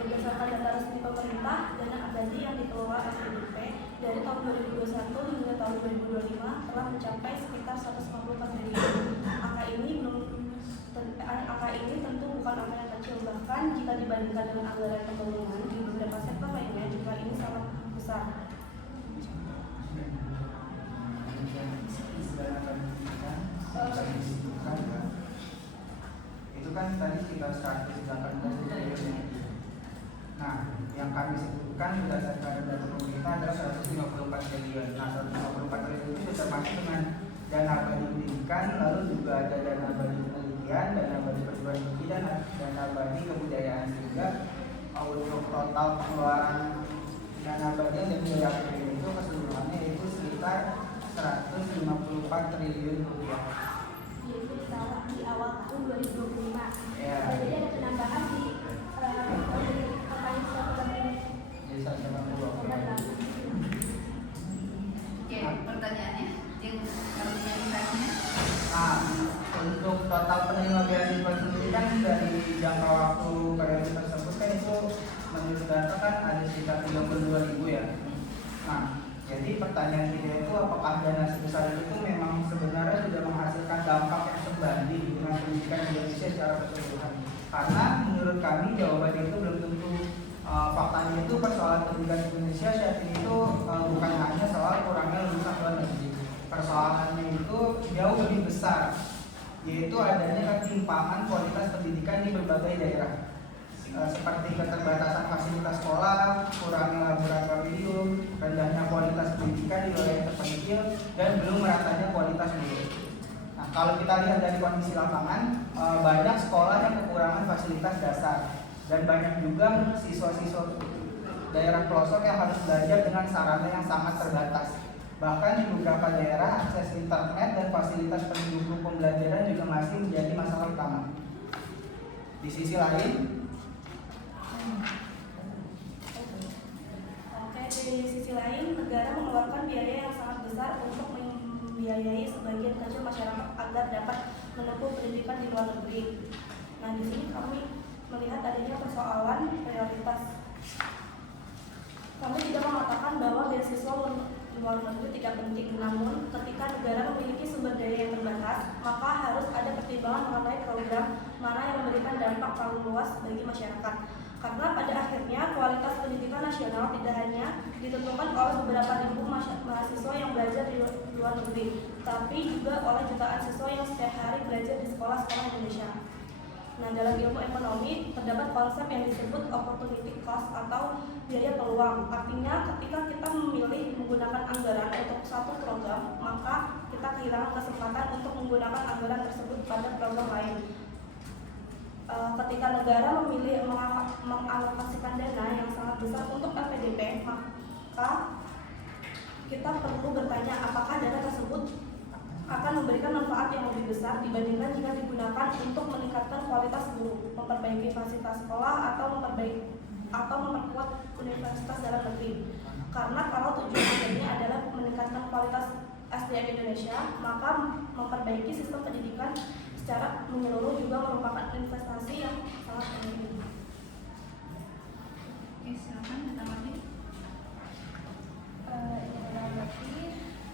Berdasarkan data resmi pemerintah, dana abadi yang dikelola LPDP dari tahun 2021 hingga tahun 2025 telah mencapai sekitar 154 triliun. Angka ini tentu bukan angka yang kecil, bahkan jika dibandingkan dengan anggaran pembangunan di beberapa sektor lainnya, jumlah ini sangat besar. Itu kan tadi sekitar 118 triliun. Nah, yang kami sebutkan berdasarkan data pemerintah adalah 154 triliun. Nah, 154 triliun itu termasuk dengan dana abadi pendidikan, lalu juga ada dana abadi penelitian, dana abadi perguruan tinggi, dan dana abadi kebudayaan. Sehingga untuk total pengeluaran triliun rupiah. Yaitu di awal tahun 2025. Ya. Jadi ada penambahan di pertanyaan ini. Jadi 180. Oke, pertanyaannya yang kalau realisasinya Nah, untuk total penerima beasiswa sendiri kan dari jangka waktu periode tersebut kan itu menurut data kan ada sekitar 32.000 ya. Nah, jadi pertanyaan kita itu apakah dana sebesar itu memang sebenarnya sudah menghasilkan dampak yang sebanding dengan pendidikan Indonesia secara keseluruhan? Karena menurut kami jawabannya itu belum tentu. Faktanya itu persoalan pendidikan Indonesia saat ini itu bukan hanya soal kurangnya lulusan luar negeri. Persoalannya itu jauh lebih besar, yaitu adanya ketimpangan kualitas pendidikan di berbagai daerah, seperti keterbatasan fasilitas sekolah, kurangnya laboratorium, rendahnya kualitas pendidikan di wilayah terpencil, dan belum meratanya kualitas guru. Nah, kalau kita lihat dari kondisi lapangan, banyak sekolah yang kekurangan fasilitas dasar, dan banyak juga siswa-siswa daerah pelosok yang harus belajar dengan sarana yang sangat terbatas. Bahkan di beberapa daerah akses internet dan fasilitas pendukung pembelajaran juga masih menjadi masalah utama. Di sisi lain, negara mengeluarkan biaya yang sangat besar untuk membiayai sebagian kecil masyarakat agar dapat menempuh pendidikan di luar negeri. Nah, di sini kami melihat adanya persoalan prioritas. Kami tidak mengatakan bahwa beasiswa luar negeri tidak penting, namun ketika negara memiliki sumber daya yang terbatas, maka harus ada pertimbangan mengenai program mana yang memberikan dampak paling luas bagi masyarakat. Karena pada akhirnya kualitas pendidikan nasional tidak hanya ditentukan oleh beberapa ribu mahasiswa yang belajar di luar negeri, tapi juga oleh jutaan siswa yang setiap hari belajar di sekolah-sekolah Indonesia. Nah, dalam ilmu ekonomi terdapat konsep yang disebut opportunity cost atau biaya peluang. Artinya ketika kita memilih menggunakan anggaran untuk satu program, maka kita kehilangan kesempatan untuk menggunakan anggaran tersebut pada program lain. Ketika negara memilih mengalokasikan dana yang sangat besar untuk LPDP, maka kita perlu bertanya apakah dana tersebut akan memberikan manfaat yang lebih besar dibandingkan jika digunakan untuk meningkatkan kualitas guru, memperbaiki fasilitas sekolah, atau memperkuat universitas dalam negeri. Karena kalau tujuan akhirnya adalah meningkatkan kualitas SDM Indonesia, maka memperbaiki sistem pendidikan secara menyeluruh juga merupakan investasi yang sangat penting. Oke, silakan ditanggapi.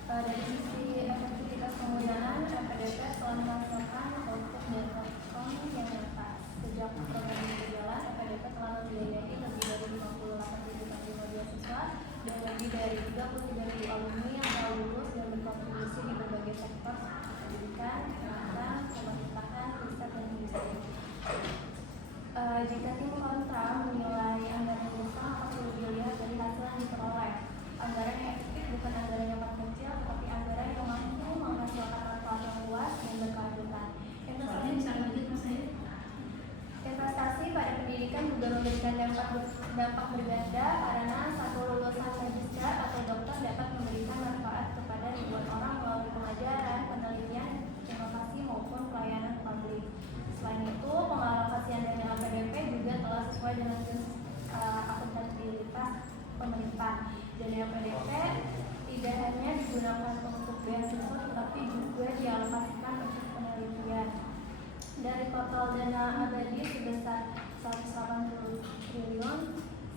Dari sisi efektivitas penggunaan LPDP telah merasakan output dan outcome yang nyata. Sejak program ini berjalan, LPDP telah membiayai lebih dari 58.000 penerima beasiswa dan lebih dari 33.000 alumni yang telah lulus dan berkontribusi di berbagai sektor pendidikan, kesehatan, pemerintahan, riset, dan industri. Jika tim kontra menilai anggaran yang besar, maka perlu dilihat dari hasil yang diperoleh. Anggaran yang efektif bukan anggaran yang paling kecil, tetapi anggaran yang mampu menghasilkan manfaat yang luas dan berkelanjutan. Investasi pada pendidikan juga memberikan dampak berganda karena satu lulusan magster atau dokter dapat memberikan manfaat kepada ribuan orang melalui pengajaran, penelitian, inovasi maupun pelayanan publik. Selain itu, pengalokasian dana LPDP juga telah sesuai dengan akuntabilitas pemerintah. Dana LPDP tidak hanya digunakan untuk beasiswa, tetapi juga dialokasikan untuk penelitian. Dari total dana abadi sebesar 180 triliun,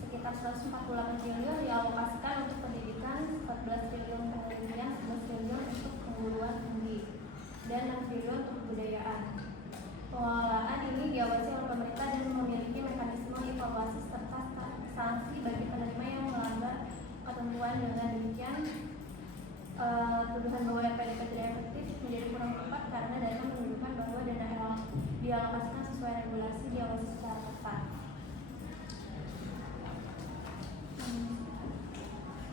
sekitar 148 triliun dialokasikan untuk pendidikan, 14 triliun penelitian, 11 triliun untuk perguruan tinggi, dan 6 triliun untuk kebudayaan. Pengelolaan ini diawasi oleh pemerintah dan memiliki mekanisme evaluasi serta sanksi bagi penerima yang melanggar ketentuan. Dengan demikian, tuduhan bahwa LPDP tidak efektif menjadi kurang tepat karena data menunjukkan bahwa dana dialokasikan sesuai regulasi diawasi secara ketat.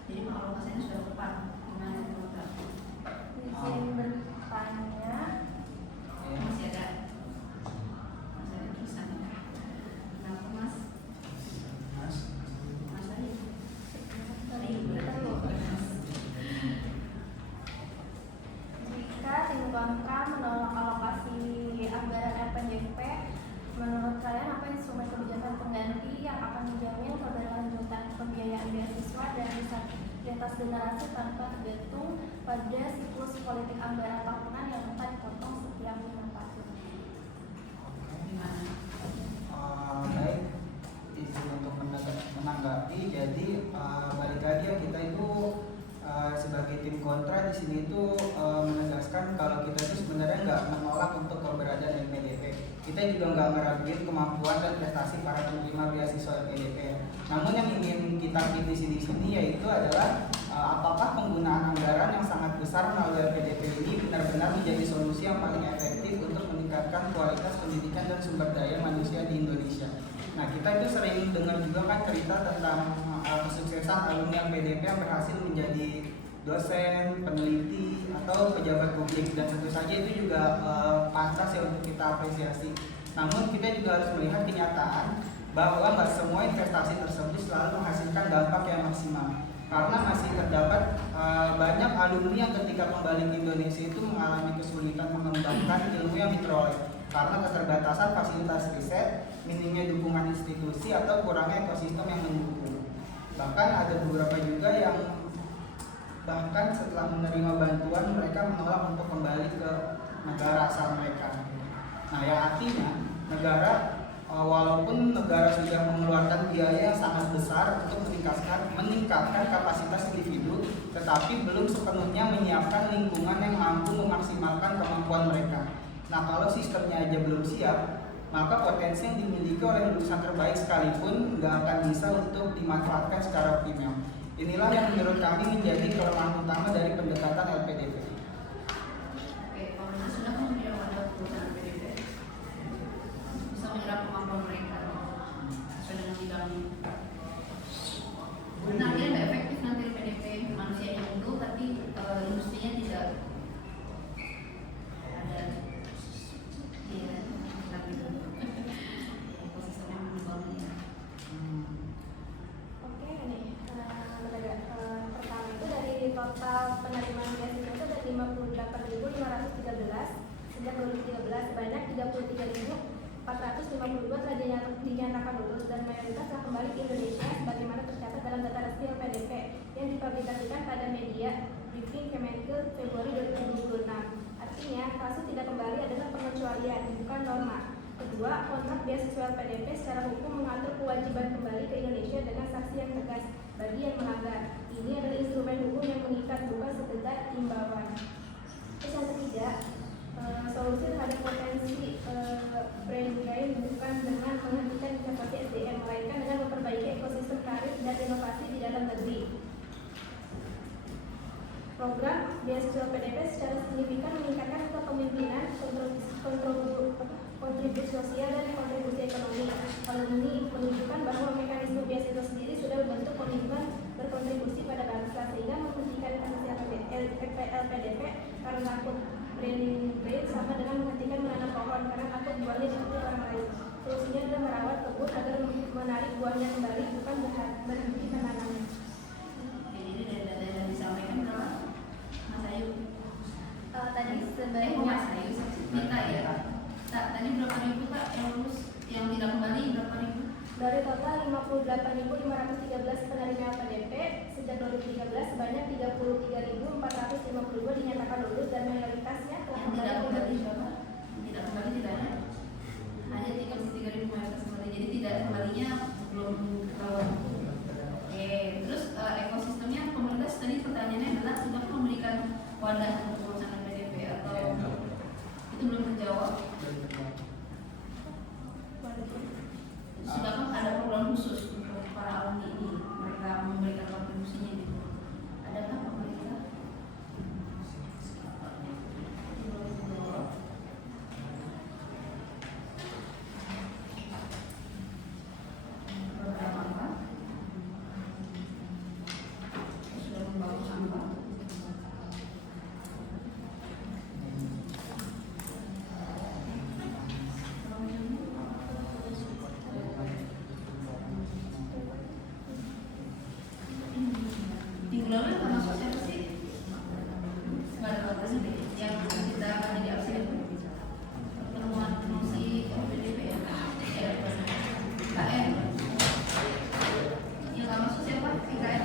Jadi pengalokasinya sudah tepat dengan program. Izin bertanya. Masih ada tulisan. lintas generasi tanpa tergantung pada siklus politik anggaran tahunan yang akan dipotong setiap 5 tahun. Baik, izin untuk menanggapi. Jadi balik lagi ya, kita itu sebagai tim kontra di sini itu menegaskan kalau kita itu sebenarnya nggak menolak untuk keberadaan LPDP. Kita juga nggak meragukan kemampuan dan prestasi para penerima beasiswa LPDP. Namun yang ingin kita kritisi di sini yaitu adalah apakah penggunaan anggaran yang sangat besar melalui LPDP ini benar-benar menjadi solusi yang paling efektif untuk meningkatkan kualitas pendidikan dan sumber daya manusia di Indonesia. Nah, kita itu sering dengar juga kan cerita tentang kesuksesan alumni LPDP yang berhasil menjadi dosen, peneliti, atau pejabat publik, dan tentu saja itu juga pantas ya untuk kita apresiasi. Namun kita juga harus melihat kenyataan bahwa nggak semua investasi tersebut selalu menghasilkan dampak yang maksimal. Karena masih terdapat banyak alumni yang ketika kembali ke Indonesia itu mengalami kesulitan mengembangkan ilmu yang diperoleh karena keterbatasan fasilitas riset, minimnya dukungan institusi, atau kurangnya ekosistem yang mendukung. Bahkan ada beberapa juga yang bahkan setelah menerima bantuan mereka menolak untuk kembali ke negara asal mereka. Nah, yang artinya negara walaupun negara sudah mengeluarkan biaya yang sangat besar untuk meningkatkan kapasitas individu, tetapi belum sepenuhnya menyiapkan lingkungan yang mampu memaksimalkan kemampuan mereka. Nah, kalau sistemnya aja belum siap, maka potensi yang dimiliki oleh lulusan terbaik sekalipun nggak akan bisa untuk dimanfaatkan secara optimal. Inilah yang menurut kami menjadi kelemahan utama dari pendekatan LPDP. Oke, pemerintah sudah menyerap pada perusahaan LPDP, bisa menyerap kemampuan mereka sesuai dengan bidangnya. Nanti ada efektif nanti LPDP manusianya itu, tapi industrinya tidak ada. Iya, lagi ekosistem yang dibangun ya. Oke, nih pertama itu dari total penerimaan beasiswa itu ada 58.513 sejak 2013, sebanyak 33.452 telah dinyatakan lulus dan mayoritas telah kembali ke Indonesia sebagaimana tercatat dalam data resmi LPDP yang dipublikasikan pada media briefing Kemenkeu Februari 2026. Artinya, kasus tidak kembali adalah pengecualian, bukan norma. Kedua, kontrak beasiswa LPDP secara hukum mengatur kewajiban kembali ke Indonesia dengan sanksi yang tegas bagi yang melanggar. Ini adalah instrumen hukum yang mengikat, bukan sekedar imbauan. Terus yang ketiga, solusi terhadap potensi brain drain bukan dengan menghentikan investasi SDM, melainkan dengan memperbaiki ekosistem karir dan inovasi di dalam negeri. Program beasiswa LPDP secara signifikan meningkatkan kepemimpinan, kontribusi sosial dan kontribusi ekonomi. Alumni menunjukkan bahwa mekanisme beasiswa sendiri sudah membentuk komitmen berkontribusi pada bangsa, sehingga menghentikan LPDP karena takut brain drain sama dengan menghentikan menanam pohon karena takut buahnya dipetik orang lain. Solusinya adalah merawat kebun agar menarik buahnya kembali, bukan berhenti menanamnya. Jadi dari data yang disampaikan berapa? Mas Ayu? Tadi Mas sebaiknya Ayu, minta ya. Tadi berapa ribu Kak yang lulus, yang tidak kembali berapa ribu? dari total 58.513 penerima LPDP sejak 2013, sebanyak 33.452 dinyatakan lulus dan mayoritasnya telah Yang tidak kembali kembali berapa? Tidak kembali tidak ada. Hanya 33.000 mayoritas kembali. Jadi tidak kembalinya belum ketahuan. Oke, terus ekosistemnya pemerintah tadi pertanyaannya adalah sudah memberikan wadah untuk urusan LPDP atau itu belum terjawab? Sudahkah ada program khusus untuk para alumni ini, mereka memberikan kontribusinya gitu? Adakah pemerintah? Belum terjawab. Program apa? Sudah membangun apa? Tinggalnya termasuk siapa sih? Nggak ada batas sih yang kita akan jadi absen pertemuan promosi LPDP ya? KN yang nggak masuk siapa? IKN?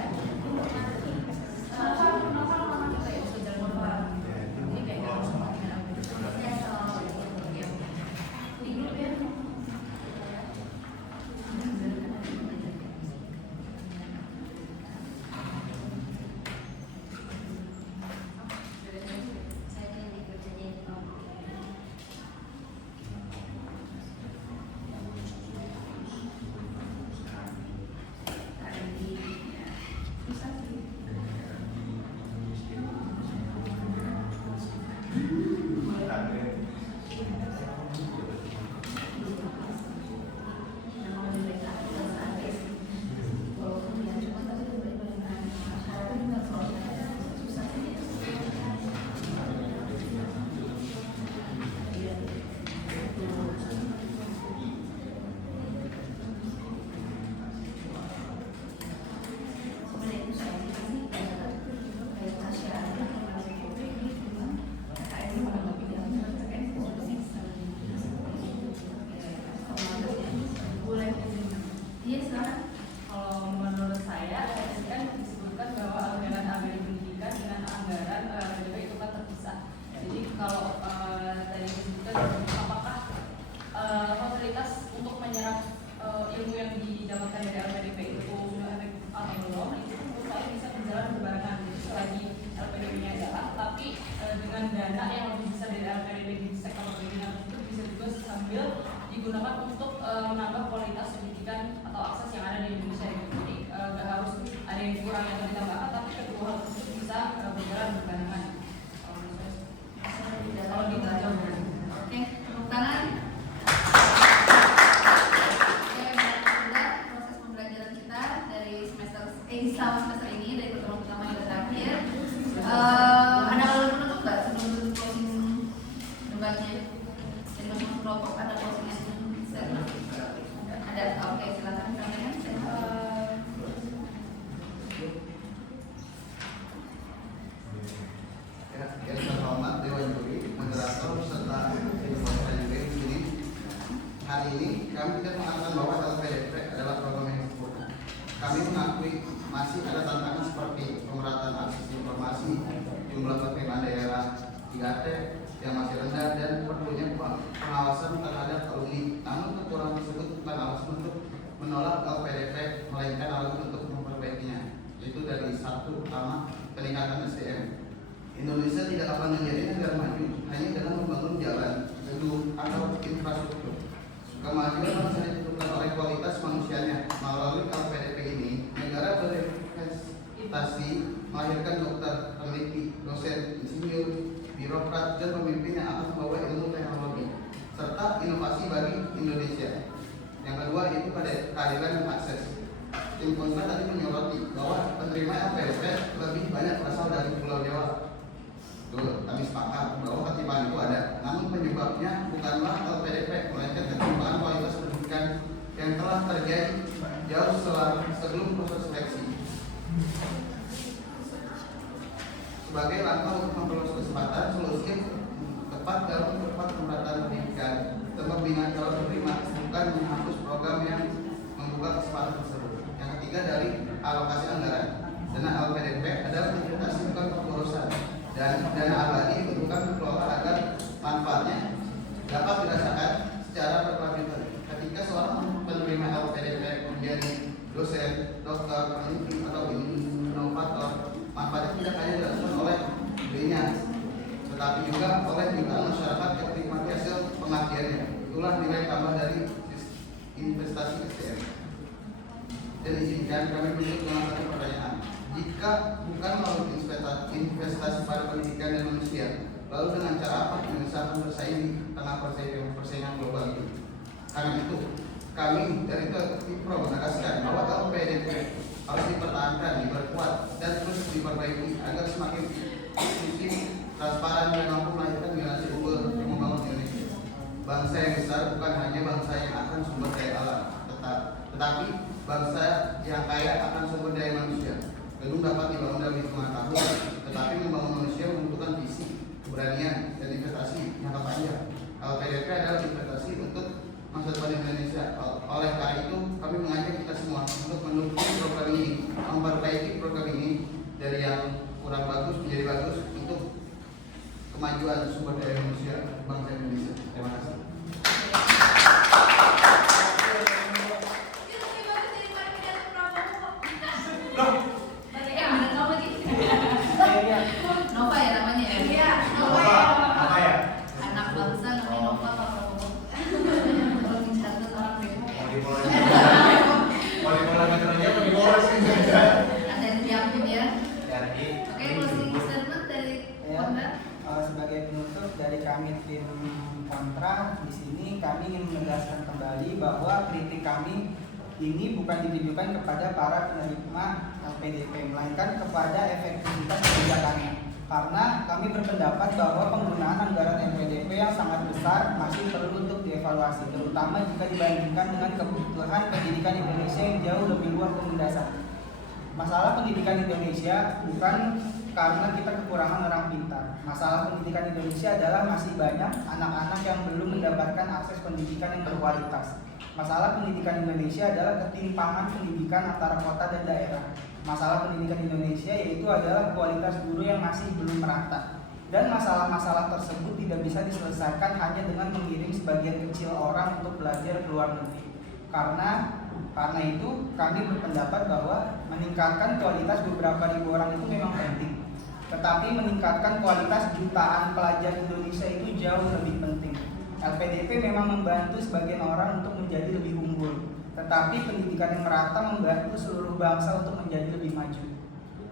digunakan untuk menambah kualitas pendidikan atau akses yang ada di Indonesia. Jadi nggak harus ada yang kurang atau ditambahkan, tapi kedua hal tersebut bisa berjalan berbarengan. Kalau di dalam. Oke, tepuk tangan. Oke, sudah proses pembelajaran kita dari selama semester ini, dari pertemuan pertama hingga terakhir. Ada hal penutup nggak sebelum closing debatnya? Jadi masuk kelompok ada closing statement? Ada. Oke, silakan sampaikan. Yang terhormat Dewan Juri, moderator serta PDP di sini. Hari ini kami tidak mengatakan bahwa LPDP adalah program yang sempurna. Kami mengakui masih ada tantangan seperti pemerataan akses informasi, jumlah penerimaan daerah 3T yang masih rendah, dan perlunya pengawasan terhadap alumni. Namun kekurangan tersebut bukan alasan untuk menolak LPDP, melainkan alasan untuk memperbaikinya. Itu dari satu utama peningkatan SDM. Indonesia tidak akan menjadi negara maju hanya dengan membangun jalan, gedung, atau infrastruktur. Kemajuan bangsa ditentukan oleh kualitas manusianya. Melalui LPDP ini, negara berinvestasi melahirkan dokter, peneliti, dosen, insinyur, birokrat, dan pemimpin yang akan membawa ilmu teknologi serta inovasi bagi Indonesia. Yang kedua itu pada keadilan dan akses. Tim kontra tadi menyoroti bahwa penerima LPDP lebih banyak berasal dari Pulau Jawa. Betul, kami sepakat bahwa ketimpangan itu ada. Namun penyebabnya bukanlah LPDP, melainkan ketimpangan kualitas pendidikan yang telah terjadi jauh sebelum proses seleksi. Sebagai langkah untuk memperluas kesempatan, solusi tepat dalam mempercepat pemerataan pendidikan dan pembinaan calon penerima, bukan menghapus program yang membuka kesempatan tersebut. Yang ketiga dari alokasi anggaran. Dana LPDP adalah investasi bukan pemborosan, dan dana abadi diperlukan dikelola agar manfaatnya dapat dirasakan secara berkelanjutan. Ketika seorang penerima LPDP menjadi dosen, dokter, peneliti, atau inovator, manfaatnya tidak hanya dirasakan oleh dirinya, tetapi juga oleh jutaan masyarakat yang menikmati hasil pengabdiannya. Itulah nilai tambah dari investasi SDM. Dan izinkan kami menunjuk dengan satu pertanyaan. Jika bukan melalui investasi pada pendidikan dan manusia, lalu dengan cara apa Indonesia akan bersaing di tengah persaingan global itu? Karena itu, kami dari Pro menegaskan bahwa LPDP harus dipertahankan, diperkuat, dan terus diperbaiki agar semakin inklusif, transparan, dan mampu melahirkan generasi unggul yang membangun Indonesia. Bangsa yang besar bukan hanya bangsa yang akan sumber daya alam, tetapi bangsa yang kaya akan sumber daya manusia. Gedung dapat dibangun dalam hitungan tahun, tetapi membangun manusia membutuhkan visi, keberanian, dan investasi jangka panjang. LPDP adalah investasi untuk masa depan Indonesia. Oleh karena itu, kami mengajak kita semua untuk mendukung program ini, memperbaiki program ini dari yang kurang bagus menjadi bagus untuk kemajuan sumber daya manusia bangsa Indonesia. Terima kasih. Nova ya namanya ya? Iya, Nova ya. Apa ya? Anak bangsa namanya Nova Pak Prabowo. Kalau dicatat orang Depok ya. Mau dimulai metronya apa dimulai sih? Ada yang diambil ya. Jadi. Oke, closing statement dari Kontra. Sebagai penutup dari kami tim kontra, di sini kami ingin menegaskan kembali bahwa kritik kami ini bukan ditujukan kepada para penerima LPDP, melainkan kepada efektivitas kebijakannya. Karena kami berpendapat bahwa penggunaan anggaran LPDP yang sangat besar masih perlu untuk dievaluasi, terutama jika dibandingkan dengan kebutuhan pendidikan Indonesia yang jauh lebih luas dan mendasar. Masalah pendidikan Indonesia bukan karena kita kekurangan orang pintar. Masalah pendidikan Indonesia adalah masih banyak anak-anak yang belum mendapatkan akses pendidikan yang berkualitas. Masalah pendidikan Indonesia adalah ketimpangan pendidikan antara kota dan daerah. Masalah pendidikan Indonesia yaitu adalah kualitas guru yang masih belum merata. Dan masalah-masalah tersebut tidak bisa diselesaikan hanya dengan mengirim sebagian kecil orang untuk belajar ke luar negeri. Karena itu kami berpendapat bahwa meningkatkan kualitas beberapa ribu orang itu memang penting. Tetapi meningkatkan kualitas jutaan pelajar Indonesia itu jauh lebih penting. LPDP memang membantu sebagian orang untuk menjadi lebih unggul, tetapi pendidikan yang merata membantu seluruh bangsa untuk menjadi lebih maju.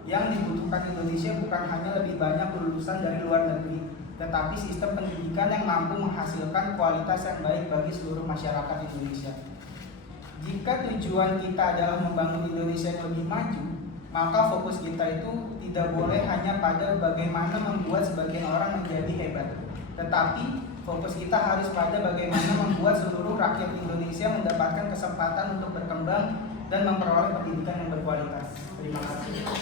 Yang dibutuhkan Indonesia bukan hanya lebih banyak lulusan dari luar negeri, tetapi sistem pendidikan yang mampu menghasilkan kualitas yang baik bagi seluruh masyarakat Indonesia. Jika tujuan kita adalah membangun Indonesia yang lebih maju, maka fokus kita itu tidak boleh hanya pada bagaimana membuat sebagian orang menjadi hebat, tetapi fokus kita harus pada bagaimana membuat seluruh rakyat Indonesia mendapatkan kesempatan untuk berkembang dan memperoleh pendidikan yang berkualitas. Terima kasih.